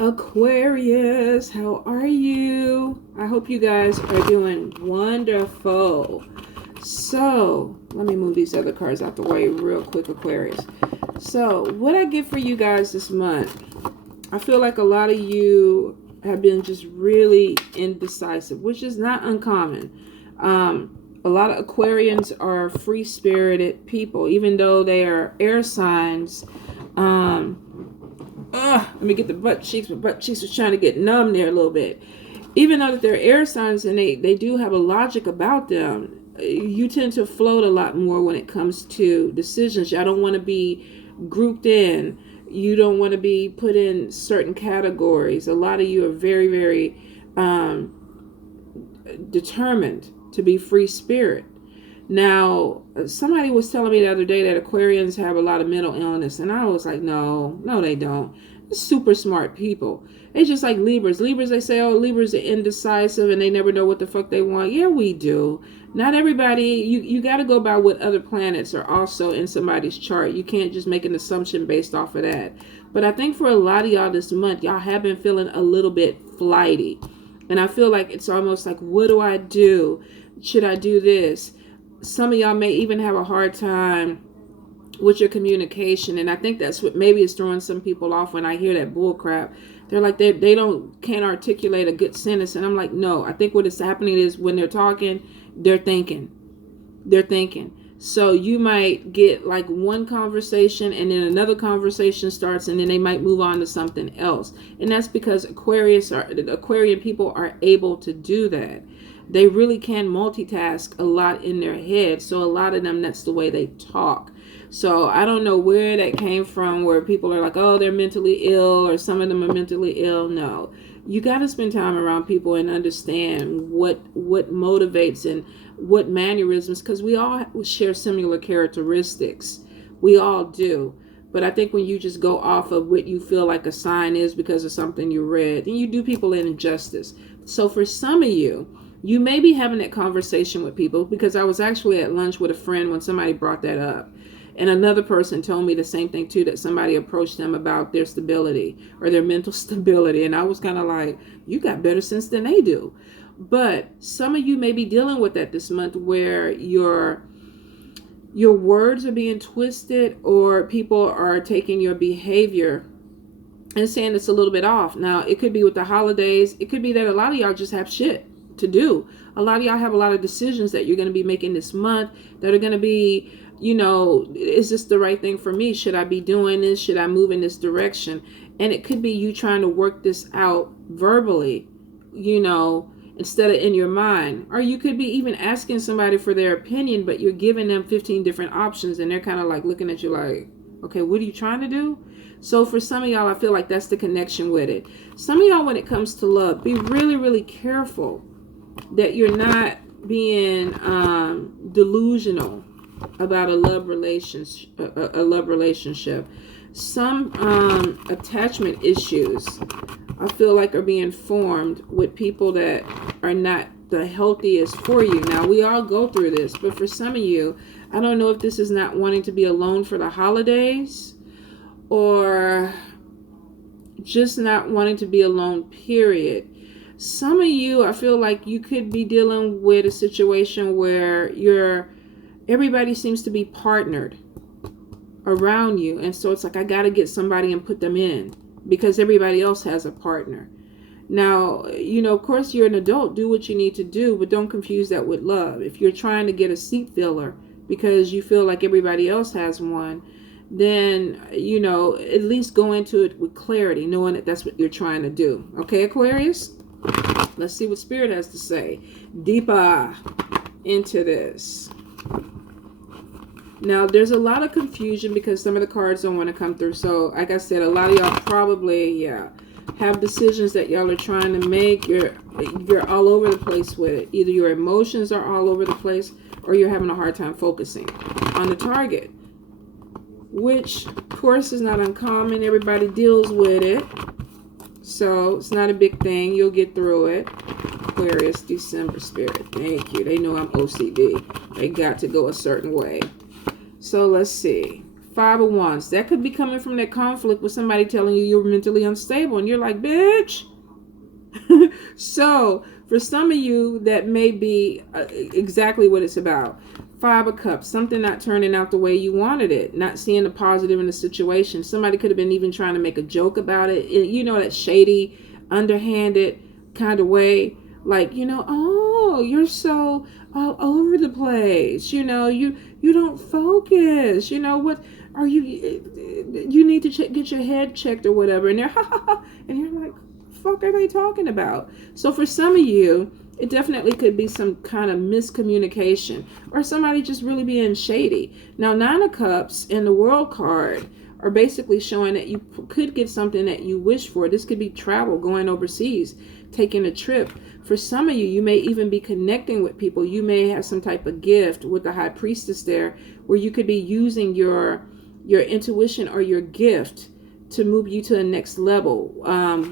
Aquarius, how are you? I hope you guys are doing wonderful. So, let me move these other cards out the way real quick, Aquarius. So, what I get for you guys this month, I feel like a lot of you have been just really indecisive, which is not uncommon. A lot of Aquarians are free-spirited people, even though they are air signs. Let me get the butt cheeks. My butt cheeks was trying to get numb there a little bit. Even though that they're air signs and they do have a logic about them, you tend to float a lot more when it comes to decisions. Y'all don't want to be grouped in. You don't want to be put in certain categories. A lot of you are very, very determined to be free spirit. Now, somebody was telling me the other day that Aquarians have a lot of mental illness, and I was like, no, they don't. They're super smart people. They just like Libras. Libras, they say, oh, Libras are indecisive and they never know what the fuck they want. Yeah, we do. Not everybody, you got to go by what other planets are also in somebody's chart. You can't just make an assumption based off of that. But I think for a lot of y'all this month, y'all have been feeling a little bit flighty. And I feel like it's almost like, what do I do? Should I do this? Some of y'all may even have a hard time with your communication, and I think that's what maybe is throwing some people off when I hear that bull crap. They're like, they can't articulate a good sentence, and I'm like, no. I think what is happening is when they're talking, they're thinking. So you might get like one conversation and then another conversation starts and then they might move on to something else, and that's because Aquarian people are able to do that. They really can multitask a lot in their head. So a lot of them, that's the way they talk. So I don't know where that came from, where people are like, oh, they're mentally ill, or some of them are mentally ill. No, you got to spend time around people and understand what motivates and what mannerisms, because we all share similar characteristics. We all do. But I think when you just go off of what you feel like a sign is because of something you read, then you do people an injustice. So for some of you, you may be having that conversation with people, because I was actually at lunch with a friend when somebody brought that up. And another person told me the same thing too, that somebody approached them about their stability or their mental stability. And I was kind of like, you got better sense than they do. But some of you may be dealing with that this month, where your words are being twisted, or people are taking your behavior and saying it's a little bit off. Now, it could be with the holidays. It could be that a lot of y'all just have shit to do. A lot of y'all have a lot of decisions that you're going to be making this month that are going to be, is this the right thing for me? Should I be doing this? Should I move in this direction? And it could be you trying to work this out verbally, instead of in your mind. Or you could be even asking somebody for their opinion, but you're giving them 15 different options and they're kind of like looking at you like, okay, what are you trying to do? So for some of y'all, I feel like that's the connection with it. Some of y'all, when it comes to love, be really, really careful that you're not being delusional about a love relationship. Some attachment issues, I feel like, are being formed with people that are not the healthiest for you. Now, we all go through this, but for some of you, I don't know if this is not wanting to be alone for the holidays, or just not wanting to be alone, period. Some of you, I feel like you could be dealing with a situation where everybody seems to be partnered around you. And so it's like, I got to get somebody and put them in because everybody else has a partner. Now, of course, you're an adult. Do what you need to do, but don't confuse that with love. If you're trying to get a seat filler because you feel like everybody else has one, then, at least go into it with clarity, knowing that that's what you're trying to do. Okay, Aquarius? Let's see what Spirit has to say deeper into this. Now, there's a lot of confusion because some of the cards don't want to come through. So, like I said, a lot of y'all probably, have decisions that y'all are trying to make. You're all over the place with it. Either your emotions are all over the place, or you're having a hard time focusing on the target, which, of course, is not uncommon. Everybody deals with it. So it's not a big thing. You'll get through it. Aquarius, December, Spirit. Thank you. They know I'm OCD. They got to go a certain way. So let's see. Five of Wands. That could be coming from that conflict with somebody telling you you're mentally unstable. And you're like, bitch. So for some of you, that may be exactly what it's about. Five of Cups. Something not turning out the way you wanted it. Not seeing the positive in the situation. Somebody could have been even trying to make a joke about it. You know, that shady, underhanded kind of way. Like, you know, oh, you're so all over the place. You know, you don't focus. You know, what are you need to get your head checked or whatever. And they're, ha ha ha. And you're like, fuck are they talking about? So for some of you, it definitely could be some kind of miscommunication or somebody just really being shady. Now, Nine of Cups and the World card are basically showing that you could get something that you wish for. This could be travel, going overseas, taking a trip. For some of you, you may even be connecting with people. You may have some type of gift with the High Priestess there, where you could be using your intuition or your gift to move you to the next level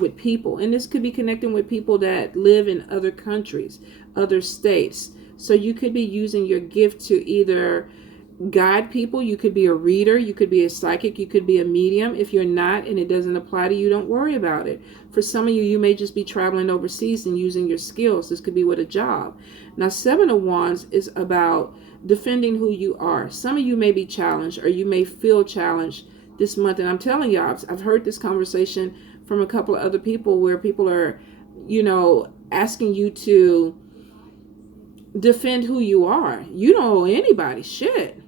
with people. And this could be connecting with people that live in other countries, other states. So you could be using your gift to either guide people. You could be a reader. You could be a psychic. You could be a medium. If you're not and it doesn't apply to you, don't worry about it. For some of you, you may just be traveling overseas and using your skills. This could be with a job. Now, Seven of Wands is about defending who you are. Some of you may be challenged, or you may feel challenged this month. And I'm telling you, I've heard this conversation from a couple of other people where people are, you know, asking you to defend who you are. You don't owe anybody shit.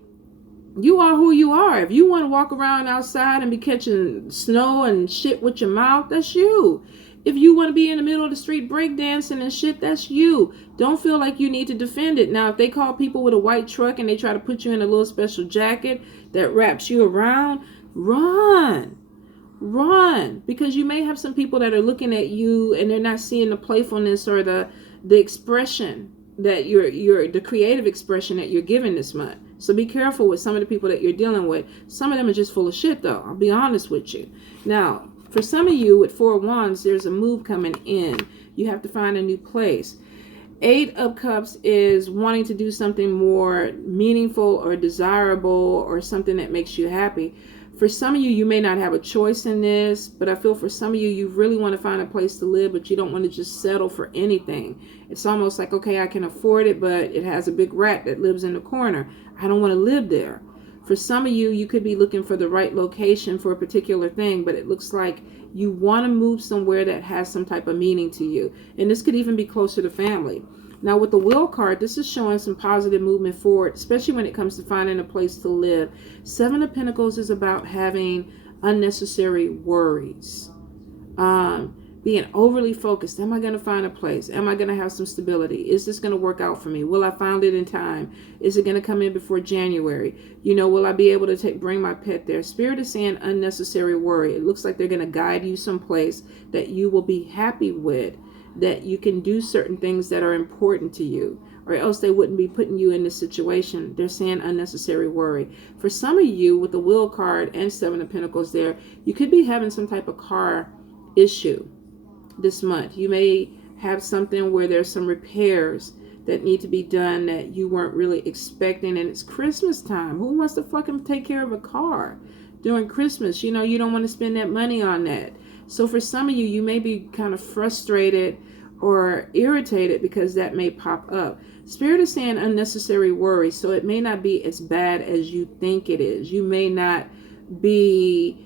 You are who you are. If you want to walk around outside and be catching snow and shit with your mouth, that's you. If you want to be in the middle of the street breakdancing and shit, that's you. Don't feel like you need to defend it. Now, if they call people with a white truck and they try to put you in a little special jacket that wraps you around, run. Because you may have some people that are looking at you and they're not seeing the playfulness or the expression that you're the creative expression that you're giving this month. So be careful with some of the people that you're dealing with. Some of them are just full of shit, though. I'll be honest with you. Now, for some of you with Four of Wands, there's a move coming in. You have to find a new place. Eight of Cups is wanting to do something more meaningful or desirable or something that makes you happy. For some of you, you may not have a choice in this, but I feel for some of you, you really want to find a place to live, but you don't want to just settle for anything. It's almost like, okay, I can afford it, but it has a big rat that lives in the corner. I don't want to live there. For some of you, you could be looking for the right location for a particular thing, but it looks like you want to move somewhere that has some type of meaning to you. And this could even be closer to family. Now, with the Will card, this is showing some positive movement forward, especially when it comes to finding a place to live. Seven of Pentacles is about having unnecessary worries. Being overly focused. Am I going to find a place? Am I going to have some stability? Is this going to work out for me? Will I find it in time? Is it going to come in before January? You know, will I be able to bring my pet there? Spirit is saying unnecessary worry. It looks like they're going to guide you someplace that you will be happy with, that you can do certain things that are important to you, or else they wouldn't be putting you in this situation. They're saying unnecessary worry. For some of you with the Will card and Seven of Pentacles there, you could be having some type of car issue this month. You may have something where there's some repairs that need to be done that you weren't really expecting, and it's Christmas time. Who wants to fucking take care of a car during Christmas? You know, you don't want to spend that money on that. So for some of you, you may be kind of frustrated or irritated because that may pop up. Spirit is saying unnecessary worry, so it may not be as bad as you think it is. You may not be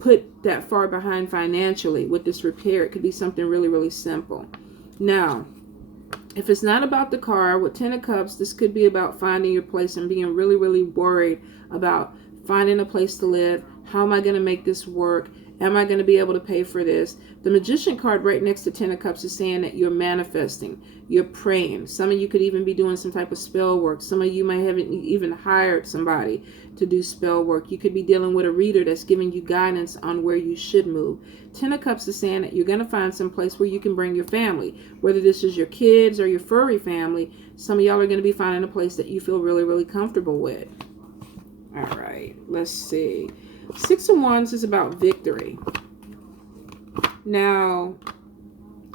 put that far behind financially with this repair. It could be something really, really simple. Now, if it's not about the car, with Ten of Cups, this could be about finding your place and being really, really worried about finding a place to live. How am I going to make this work? Am I going to be able to pay for this? The Magician card right next to Ten of Cups is saying that you're manifesting, you're praying. Some of you could even be doing some type of spell work. Some of you might have even hired somebody to do spell work. You could be dealing with a reader that's giving you guidance on where you should move. Ten of Cups is saying that you're going to find some place where you can bring your family, whether this is your kids or your furry family. Some of y'all are going to be finding a place that you feel really, really comfortable with. All right, let's see. Six of Wands is about victory. Now,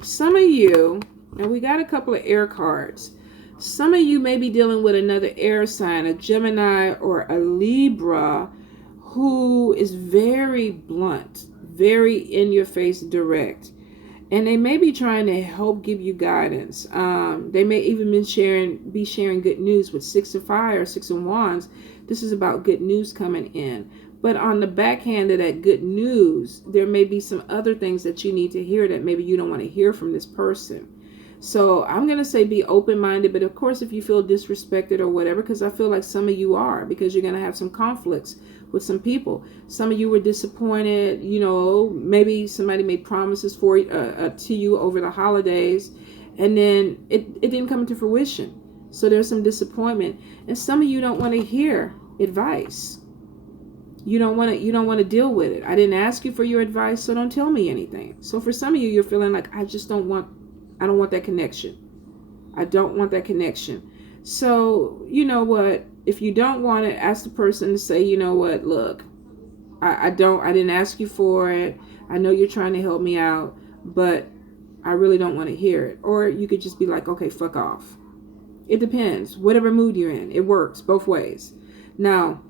some of you, and we got a couple of air cards. Some of you may be dealing with another air sign, a Gemini or a Libra, who is very blunt, very in your face, direct. And they may be trying to help give you guidance. They may even be sharing good news with Six of Fire or Six of Wands. This is about good news coming in. But on the backhand of that good news, there may be some other things that you need to hear that maybe you don't want to hear from this person. So I'm going to say be open-minded. But of course, if you feel disrespected or whatever, because I feel like some of you are, because you're going to have some conflicts with some people. Some of you were disappointed. You know, maybe somebody made promises to you over the holidays, and then it didn't come into fruition. So there's some disappointment. And some of you don't want to hear advice. You don't want to deal with it. I didn't ask you for your advice, so don't tell me anything. So for some of you, you're feeling like, I don't want that connection. I don't want that connection. So, you know what? If you don't want it, ask the person to say, you know what, look, I didn't ask you for it. I know you're trying to help me out, but I really don't want to hear it. Or you could just be like, okay, fuck off. It depends. Whatever mood you're in, it works both ways. Now,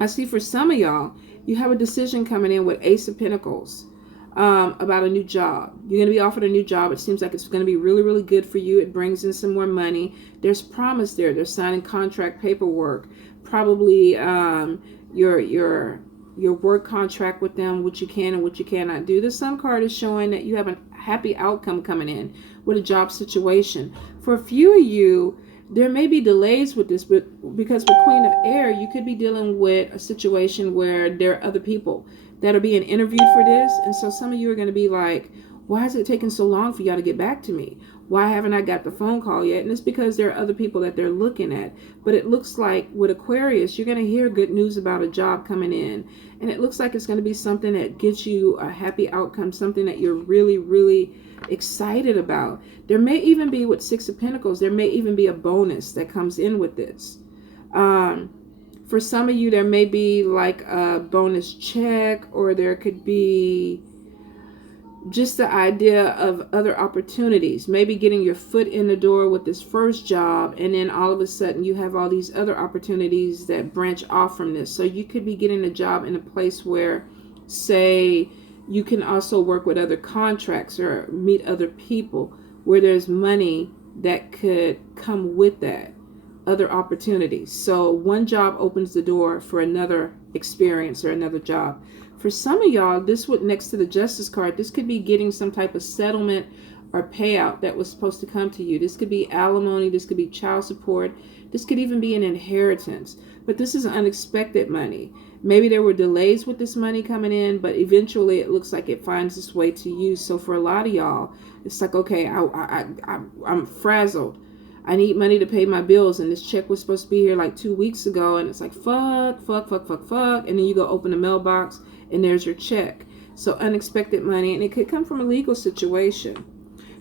I see for some of y'all, you have a decision coming in with Ace of Pentacles about a new job. You're going to be offered a new job. It seems like it's going to be really, really good for you. It brings in some more money. There's promise there. They're signing contract paperwork. Probably your work contract with them, what you can and what you cannot do. The Sun card is showing that you have a happy outcome coming in with a job situation. For a few of you, there may be delays with this, but because with Queen of Air, you could be dealing with a situation where there are other people that are being interviewed for this. And so some of you are going to be like, why is it taking so long for y'all to get back to me? Why haven't I got the phone call yet? And it's because there are other people that they're looking at. But it looks like with Aquarius, you're going to hear good news about a job coming in. And it looks like it's going to be something that gets you a happy outcome, something that you're really, really excited about. There may even be with Six of Pentacles, there may even be a bonus that comes in with this. For some of you, there may be like a bonus check, or there could be just the idea of other opportunities, maybe getting your foot in the door with this first job, and then all of a sudden you have all these other opportunities that branch off from this. So you could be getting a job in a place where, say, you can also work with other contracts or meet other people, where there's money that could come with that, other opportunities. So one job opens the door for another experience or another job. For some of y'all, this would, next to the Justice card, this could be getting some type of settlement or payout that was supposed to come to you. This could be alimony. This could be child support. This could even be an inheritance. But this is unexpected money. Maybe there were delays with this money coming in, but eventually it looks like it finds its way to you. So for a lot of y'all, it's like, okay, I'm frazzled. I need money to pay my bills, and this check was supposed to be here like 2 weeks ago, and it's like, fuck. And then you go open the mailbox, and there's your check. So unexpected money, and it could come from a legal situation.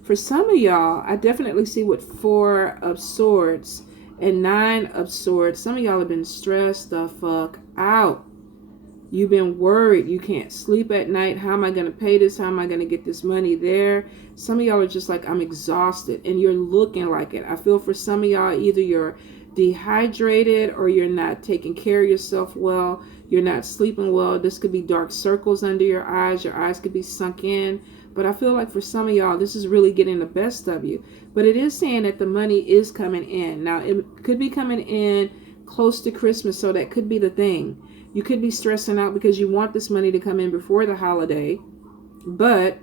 For some of y'all, I definitely see with 4 of Swords and 9 of Swords, some of y'all have been stressed the fuck out. You've been worried. You can't sleep at night. How am I going to pay this? How am I going to get this money there? Some of y'all are just like, I'm exhausted, and you're looking like it. I feel for some of y'all, either you're dehydrated or you're not taking care of yourself well. You're not sleeping well. This could be dark circles under your eyes. Your eyes could be sunk in. But I feel like for some of y'all, this is really getting the best of you. But it is saying that the money is coming in. Now, it could be coming in close to Christmas, so that could be the thing. You could be stressing out because you want this money to come in before the holiday, but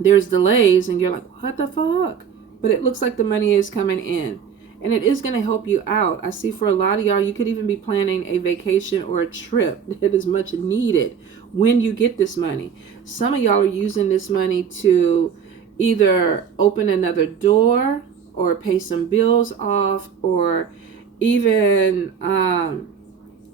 there's delays and you're like, what the fuck? But it looks like the money is coming in, and it is going to help you out. I see for a lot of y'all, you could even be planning a vacation or a trip that is much needed when you get this money. Some of y'all are using this money to either open another door or pay some bills off, or even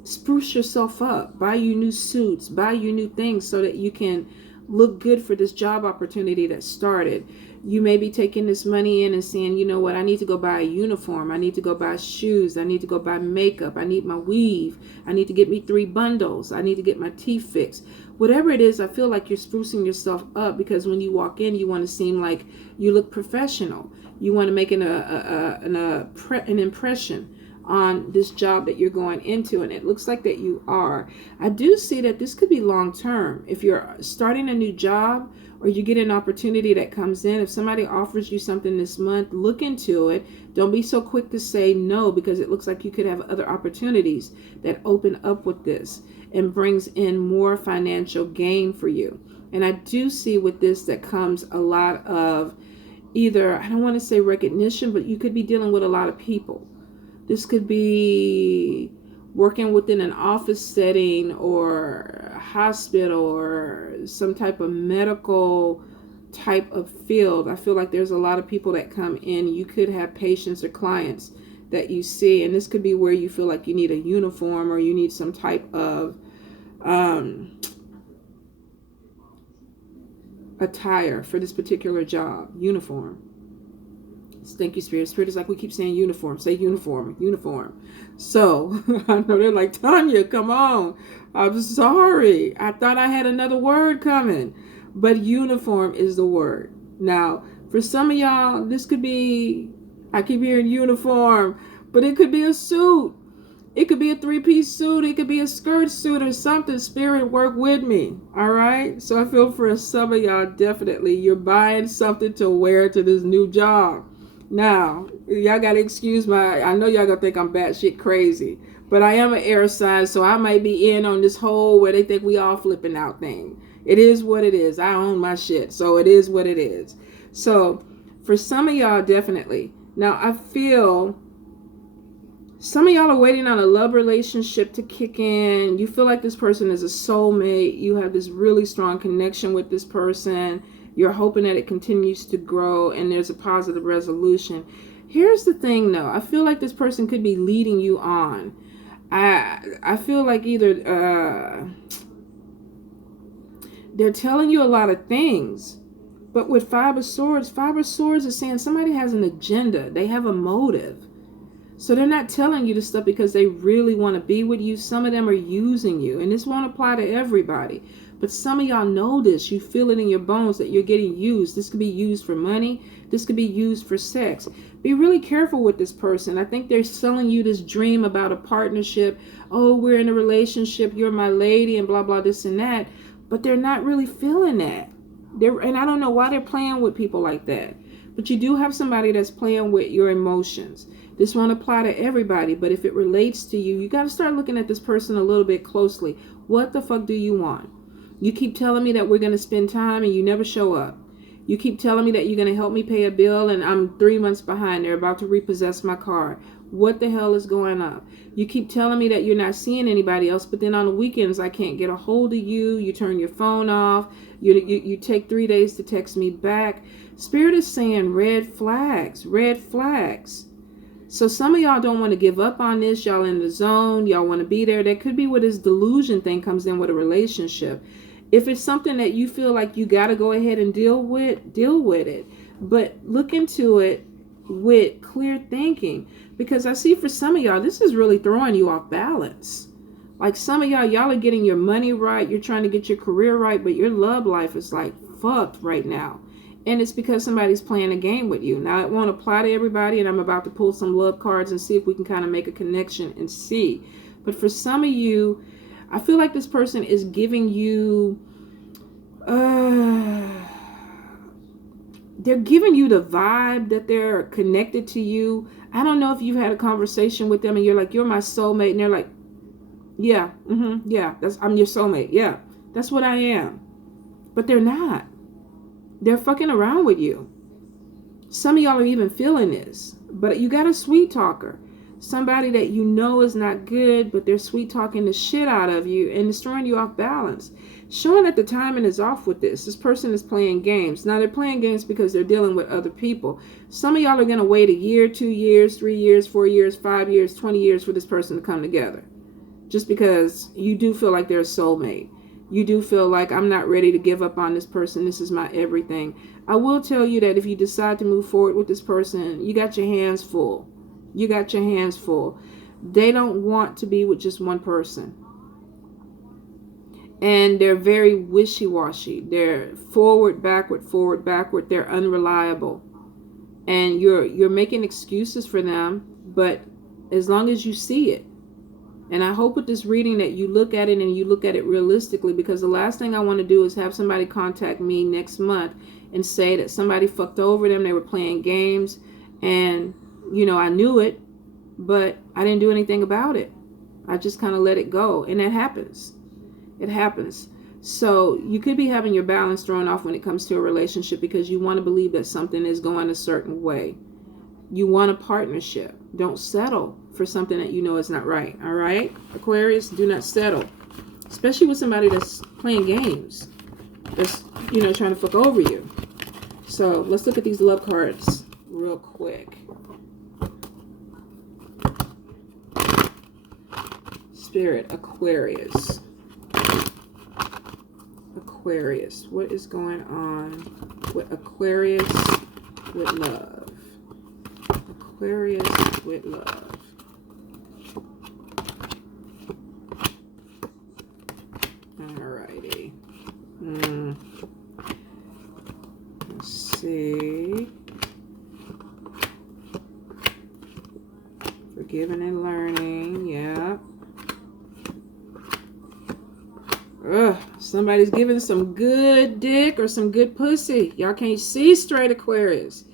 spruce yourself up, buy you new suits, buy you new things so that you can look good for this job opportunity that started. You may be taking this money in and saying, you know what, I need to go buy a uniform, I need to go buy shoes, I need to go buy makeup, I need my weave, I need to get me 3 bundles, I need to get my teeth fixed. Whatever it is, I feel like you're sprucing yourself up, because when you walk in, you want to seem like you look professional. You want to make an impression on this job that you're going into, and it looks like that you are. I do see that this could be long term. If you're starting a new job or you get an opportunity that comes in, if somebody offers you something this month, look into it. Don't be so quick to say no, because it looks like you could have other opportunities that open up with this and brings in more financial gain for you. And I do see with this that comes a lot of either, I don't want to say recognition, but you could be dealing with a lot of people. This could be working within an office setting or a hospital or some type of medical type of field. I feel like there's a lot of people that come in. You could have patients or clients that you see, and this could be where you feel like you need a uniform or you need some type of attire for this particular job. Uniform. Thank you, Spirit. Spirit is like, we keep saying uniform. Say uniform, uniform. So I know they're like, Tanya, come on. I'm sorry. I thought I had another word coming. But uniform is the word. Now, for some of y'all, this could be, I keep hearing uniform, but it could be a suit. It could be a 3-piece suit. It could be a skirt suit or something. Spirit, work with me. All right? So I feel for some of y'all, definitely, you're buying something to wear to this new job. Now, y'all got to excuse I know y'all going to think I'm batshit crazy, but I am an air sign, so I might be in on this whole where they think we all flipping out thing. It is what it is. I own my shit, so it is what it is. So for some of y'all, definitely. Now, I feel some of y'all are waiting on a love relationship to kick in. You feel like this person is a soulmate. You have this really strong connection with this person. You're hoping that it continues to grow and there's a positive resolution. Here's the thing, though. I feel like this person could be leading you on. I feel like either they're telling you a lot of things. But with Five of Swords is saying somebody has an agenda. They have a motive. So they're not telling you this stuff because they really want to be with you. Some of them are using you. And this won't apply to everybody. But some of y'all know this. You feel it in your bones that you're getting used. This could be used for money. This could be used for sex. Be really careful with this person. I think they're selling you this dream about a partnership. Oh, we're in a relationship. You're my lady and blah, blah, this and that. But they're not really feeling that. And I don't know why they're playing with people like that. But you do have somebody that's playing with your emotions. This won't apply to everybody, but if it relates to you, you got to start looking at this person a little bit closely. What the fuck do you want? You keep telling me that we're going to spend time and you never show up. You keep telling me that you're going to help me pay a bill and I'm 3 months behind. They're about to repossess my car. What the hell is going on? You keep telling me that you're not seeing anybody else, but then on the weekends I can't get a hold of you. You turn your phone off. You take 3 days to text me back. Spirit is saying red flags, red flags. So some of y'all don't want to give up on this. Y'all in the zone. Y'all want to be there. That could be where this delusion thing comes in with a relationship. If it's something that you feel like you got to go ahead and deal with it. But look into it with clear thinking. Because I see for some of y'all, this is really throwing you off balance. Like some of y'all are getting your money right. You're trying to get your career right. But your love life is like fucked right now. And it's because somebody's playing a game with you. Now, it won't apply to everybody, and I'm about to pull some love cards and see if we can kind of make a connection and see. But for some of you, I feel like this person is giving you, they're giving you the vibe that they're connected to you. I don't know if you've had a conversation with them and you're like, you're my soulmate. And they're like, yeah, yeah, I'm your soulmate. Yeah, that's what I am. But they're not. They're fucking around with you. Some of y'all are even feeling this. But you got a sweet talker. Somebody that you know is not good, but they're sweet talking the shit out of you and it's throwing you off balance. Showing that the timing is off with this. This person is playing games. Now they're playing games because they're dealing with other people. Some of y'all are going to wait 1 year, 2 years, 3 years, 4 years, 5 years, 20 years for this person to come together. Just because you do feel like they're a soulmate. You do feel like I'm not ready to give up on this person. This is my everything. I will tell you that if you decide to move forward with this person, you got your hands full. You got your hands full. They don't want to be with just one person. And they're very wishy-washy. They're forward, backward. They're unreliable. And you're making excuses for them, but as long as you see it. And I hope with this reading that you look at it and you look at it realistically, because the last thing I want to do is have somebody contact me next month and say that somebody fucked over them. They were playing games and, you know, I knew it, but I didn't do anything about it. I just kind of let it go. And that happens. It happens. So you could be having your balance thrown off when it comes to a relationship because you want to believe that something is going a certain way. You want a partnership. Don't settle for something that you know is not right. All right, Aquarius, do not settle, especially with somebody that's playing games, that's, you know, trying to fuck over you. So let's look at these love cards real quick. Spirit, Aquarius. Aquarius, what is going on with Aquarius with love? Aquarius with love. Alrighty. Let's see. Forgiving and learning. Yeah. Ugh, somebody's giving some good dick or some good pussy. Y'all can't see straight, Aquarius.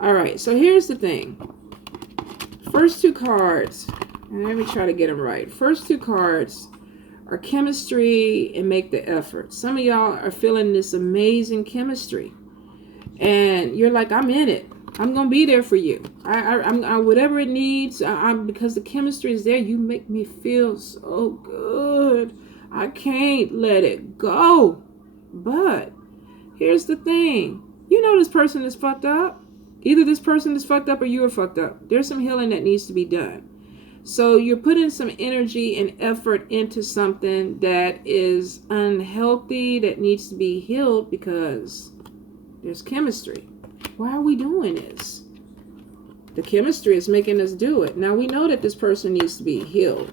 All right, so here's the thing. First two cards, and let me try to get them right. First two cards are chemistry and make the effort. Some of y'all are feeling this amazing chemistry, and you're like, I'm in it. I'm gonna be there for you. I whatever it needs. Because the chemistry is there. You make me feel so good. I can't let it go. But here's the thing. You know this person is fucked up. Either this person is fucked up or you are fucked up. There's some healing that needs to be done. So you're putting some energy and effort into something that is unhealthy, that needs to be healed because there's chemistry. Why are we doing this? The chemistry is making us do it. Now we know that this person needs to be healed.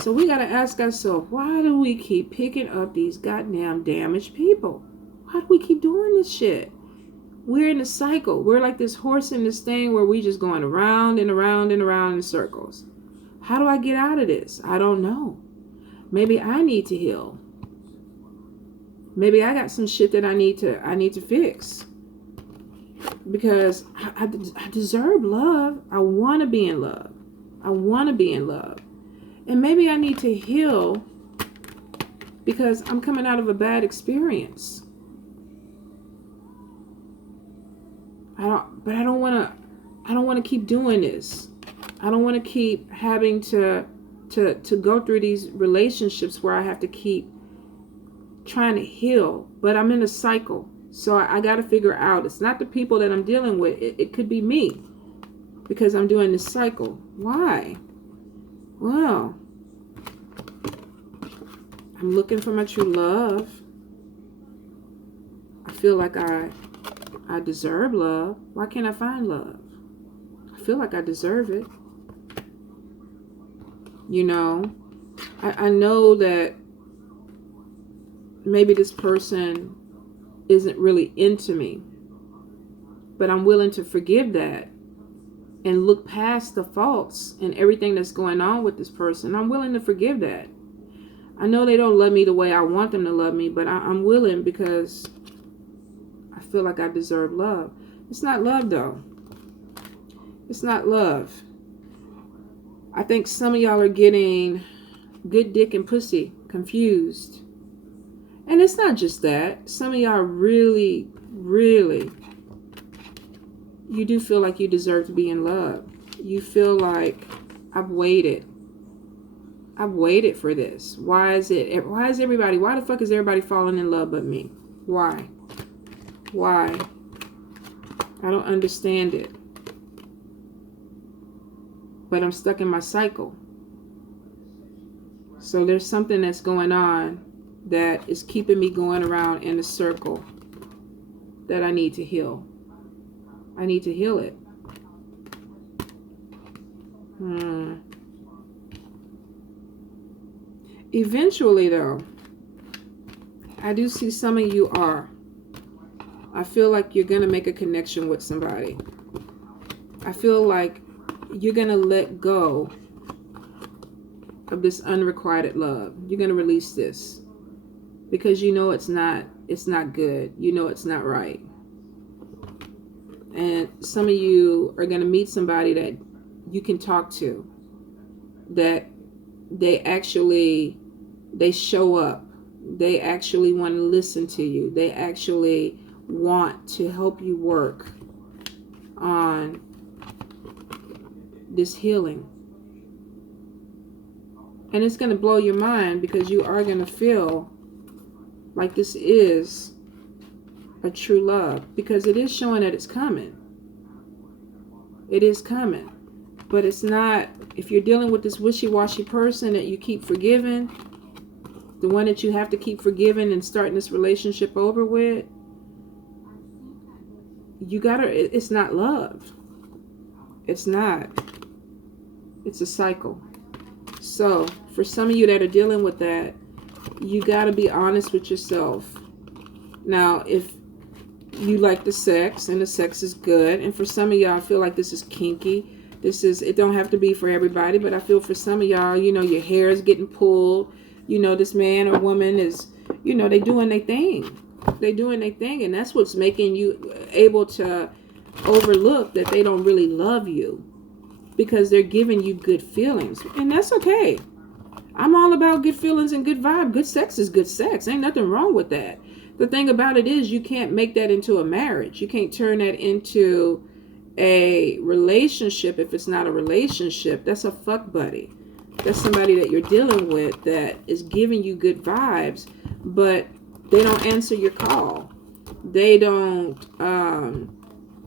So we got to ask ourselves, why do we keep picking up these goddamn damaged people? Why do we keep doing this shit? We're in a cycle. We're like this horse in this thing where we just going around and around and around in circles. How do I get out of this? I don't know. Maybe I need to heal. Maybe I got some shit that I need to fix. Because I deserve love. I want to be in love. I want to be in love. And maybe I need to heal because I'm coming out of a bad experience. I don't want to keep doing this. I don't want to keep having to go through these relationships where I have to keep trying to heal, but I'm in a cycle. So I got to figure out, it's not the people that I'm dealing with. It could be me because I'm doing this cycle. Why? Well, I'm looking for my true love. I feel like I deserve love. Why can't I find love? I feel like I deserve it. You know, I know that maybe this person isn't really into me, but I'm willing to forgive that and look past the faults and everything that's going on with this person. I'm willing to forgive that. I know they don't love me the way I want them to love me, but I'm willing because I feel like I deserve love. It's not love, though. It's not love. I think some of y'all are getting good dick and pussy confused. And it's not just that. Some of y'all really, really, you do feel like you deserve to be in love. You feel like, I've waited for this. Why is the fuck is everybody falling in love but me? Why? I don't understand it. But I'm stuck in my cycle. So there's something that's going on that is keeping me going around in a circle that I need to heal. I need to heal it. Eventually, though, I do see some of you are. I feel like you're going to make a connection with somebody. I feel like you're going to let go of this unrequited love. You're going to release this because you know it's not good. You know it's not right. And some of you are going to meet somebody that you can talk to, that they show up. They actually want to listen to you. They actually want to help you work on this healing. And it's going to blow your mind because you are going to feel like this is a true love, because it is showing that it's coming. It is coming. But it's not, if you're dealing with this wishy-washy person that you keep forgiving, the one that you have to keep forgiving and starting this relationship over with, you gotta, it's not love. It's not. It's a cycle. So for some of you that are dealing with that, you gotta be honest with yourself. Now, if you like the sex and the sex is good, and for some of y'all, I feel like this is kinky. It don't have to be for everybody, but I feel for some of y'all, you know, your hair is getting pulled. You know, this man or woman is, you know, they doing their thing. They doing their thing, and that's what's making you able to overlook that they don't really love you, because they're giving you good feelings, and that's okay. I'm all about good feelings and good vibe. Good sex is good sex. Ain't nothing wrong with that. The thing about it is you can't make that into a marriage. You can't turn that into a relationship if it's not a relationship. That's a fuck buddy. That's somebody that you're dealing with that is giving you good vibes, but they don't answer your call. They don't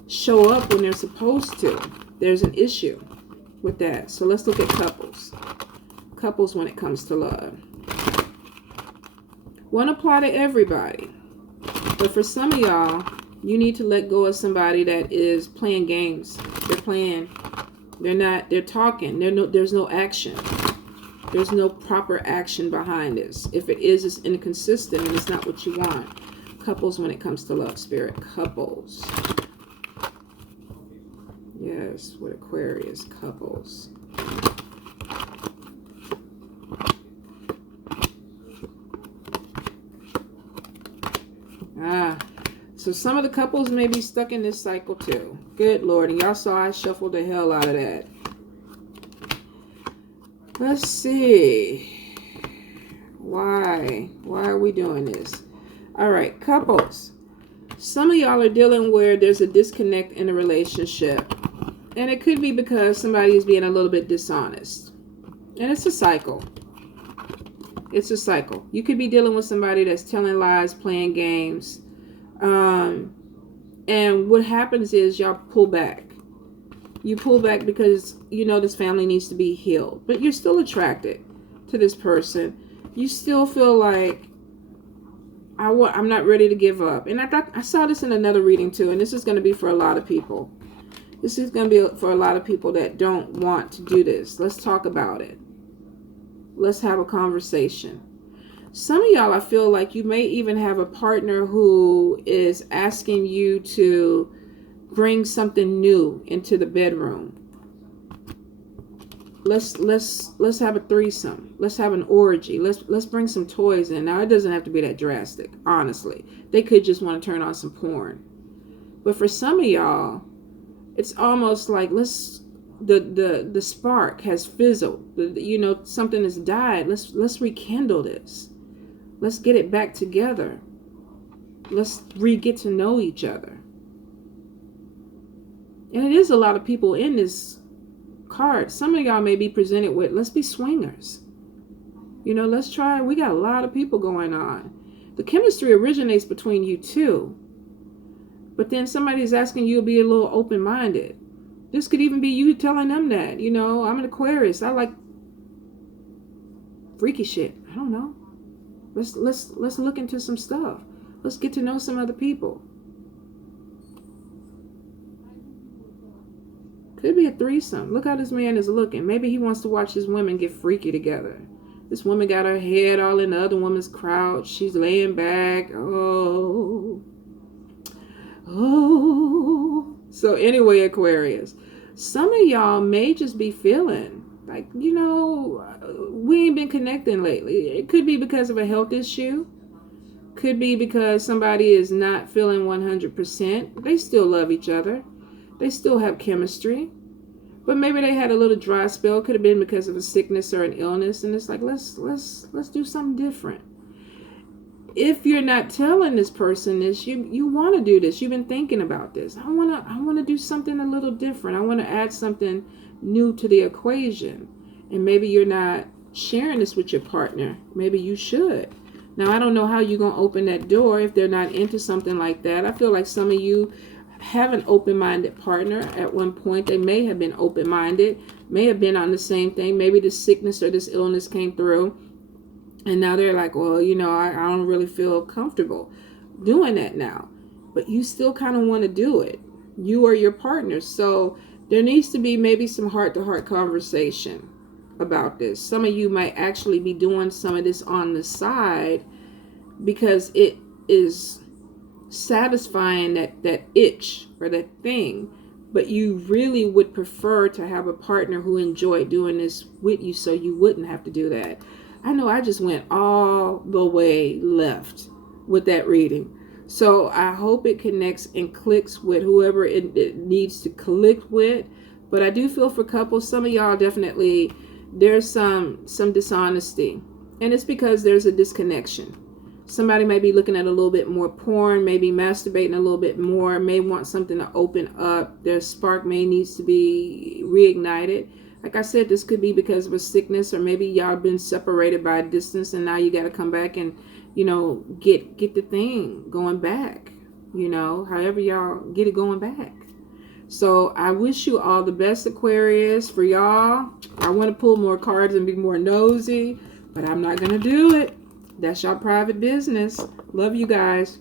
show up when they're supposed to. There's an issue with that. So let's look at couples. Couples when it comes to love. Won't apply to everybody. But for some of y'all, you need to let go of somebody that is playing games. They're talking. There's no action. There's no proper action behind this. If it is, it's inconsistent and it's not what you want. Couples when it comes to love, spirit. Couples. Yes, with Aquarius, couples. So some of the couples may be stuck in this cycle too. Good Lord. And y'all saw I shuffled the hell out of that. Let's see. Why are we doing this? All right, couples. Some of y'all are dealing where there's a disconnect in a relationship. And it could be because somebody is being a little bit dishonest. And it's a cycle. It's a cycle. You could be dealing with somebody that's telling lies, playing games. And what happens is y'all pull back. You pull back because you know this family needs to be healed. But you're still attracted to this person. You still feel like, I'm not ready to give up. And I saw this in another reading too. And this is going to be for a lot of people. This is going to be for a lot of people that don't want to do this. Let's talk about it. Let's have a conversation. Some of y'all, I feel like you may even have a partner who is asking you to bring something new into the bedroom. Let's have a threesome. Let's have an orgy. Let's bring some toys in. Now, it doesn't have to be that drastic, honestly. They could just want to turn on some porn. But for some of y'all, it's almost like the spark has fizzled. Something has died. Let's rekindle this. Let's get it back together. Let's get to know each other. And it is a lot of people in this card. Some of y'all may be presented with, let's be swingers. Let's try. We got a lot of people going on. The chemistry originates between you two. But then somebody's asking you to be a little open-minded. This could even be you telling them that, I'm an Aquarius. I like freaky shit. I don't know. Let's look into some stuff. Let's get to know some other people. Could be a threesome. Look how this man is looking. Maybe he wants to watch his women get freaky together. This woman got her head all in the other woman's crouch. She's laying back. Oh. So anyway, Aquarius. some of y'all may just be feeling like, we ain't been connecting lately. It could be because of a health issue. Could be because somebody is not feeling 100%. They still love each other. They still have chemistry. But maybe they had a little dry spell. Could have been because of a sickness or an illness. And it's like, let's do something different. If you're not telling this person this, you want to do this. You've been thinking about this. I want to do something a little different. I want to add something new to the equation. And maybe you're not sharing this with your partner. Maybe you should. Now, I don't know how you're going to open that door if they're not into something like that. I feel like some of you have an open-minded partner at one point. They may have been open-minded, may have been on the same thing. Maybe this sickness or this illness came through. And now they're like, well, I don't really feel comfortable doing that now. But you still kind of want to do it. You or your partner. So there needs to be maybe some heart-to-heart conversation about this. Some of you might actually be doing some of this on the side because it is satisfying that itch or that thing. But you really would prefer to have a partner who enjoyed doing this with you so you wouldn't have to do that. I know I just went all the way left with that reading. So I hope it connects and clicks with whoever it needs to click with. But I do feel for couples, some of y'all definitely, there's some dishonesty. And it's because there's a disconnection. Somebody may be looking at a little bit more porn, maybe masturbating a little bit more, may want something to open up. Their spark may needs to be reignited. Like I said, this could be because of a sickness, or maybe y'all been separated by a distance and now you got to come back and, get the thing going back, however y'all get it going back. So I wish you all the best, Aquarius. For y'all, I want to pull more cards and be more nosy, but I'm not going to do it. That's your private business. Love you guys.